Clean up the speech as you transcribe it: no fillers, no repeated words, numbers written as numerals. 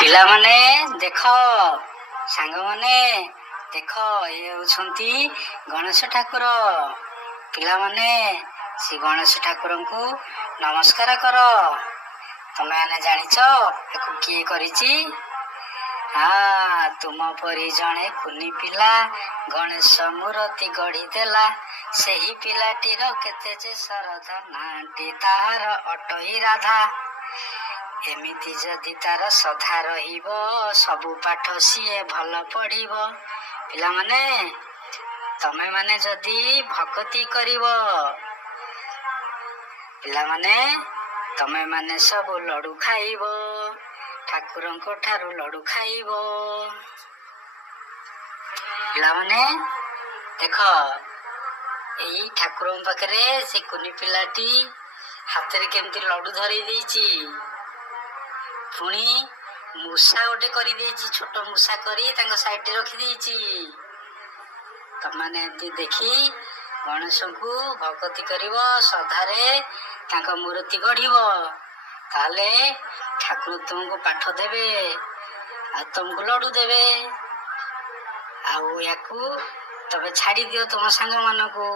ପିଲାମାନେ ଦେଖ, ସାଙ୍ଗମାନେ ଦେଖ, ଏ ହେଉଛନ୍ତି ଗଣେଶ ଠାକୁର। ପିଲାମାନେ ଶ୍ରୀ ଗଣେଶ ଠାକୁରଙ୍କୁ ନମସ୍କାର କର। ତମେମାନେ ଜାଣିଛ ୟାକୁ କିଏ କରିଛି? ତୁମ ପରି ଜଣେ କୁନି ପିଲା ଗଣେଶ ମୂର୍ତ୍ତି ଗଢ଼ିଦେଲା। ସେହି ପିଲାଟିର କେତେ ଯେ ଶ୍ରଦ୍ଧା, ନାଁଟି ତାହାର ଅଟଇ ରାଧା। ଏମିତି ଯଦି ତାର ଶ୍ରଦ୍ଧା ରହିବ, ସବୁ ପାଠ ସିଏ ଭଲ ପଢ଼ିବ। ପିଲାମାନେ ତମେମାନେ ଯଦି ଭକ୍ତି କରିବ, ପିଲାମାନେ ତମେମାନେ ସବୁ ଲଡୁ ଖାଇବ, ଠାକୁରଙ୍କ ଠାରୁ ଲଡୁ ଖାଇବ। ପିଲାମାନେ ଦେଖ, ଏଇ ଠାକୁରଙ୍କ ପାଖରେ ସେ କୁନି ପିଲାଟି ହାତରେ କେମିତି ଲଡୁ ଧରେଇ ଦେଇଛି। ପୁଣି ମୂଷା ଗୋଟେ କରିଦେଇଛି, ଛୋଟ ମୂଷା କରି ତାଙ୍କ ସାଇଡରେ ରଖିଦେଇଛି। ତମମାନେ ଏମିତି ଦେଖି ଗଣେଶଙ୍କୁ ଭକ୍ତି କରିବ, ଶ୍ରଦ୍ଧାରେ ତାଙ୍କ ମୂର୍ତ୍ତି ଗଢିବ, ତାହେଲେ ଠାକୁର ତୁମକୁ ପାଠ ଦେବେ ଆଉ ତମକୁ ଲଡୁ ଦେବେ। ଆଉ ୟାକୁ ତମେ ଛାଡି ଦିଅ ତମ ସାଙ୍ଗମାନଙ୍କୁ।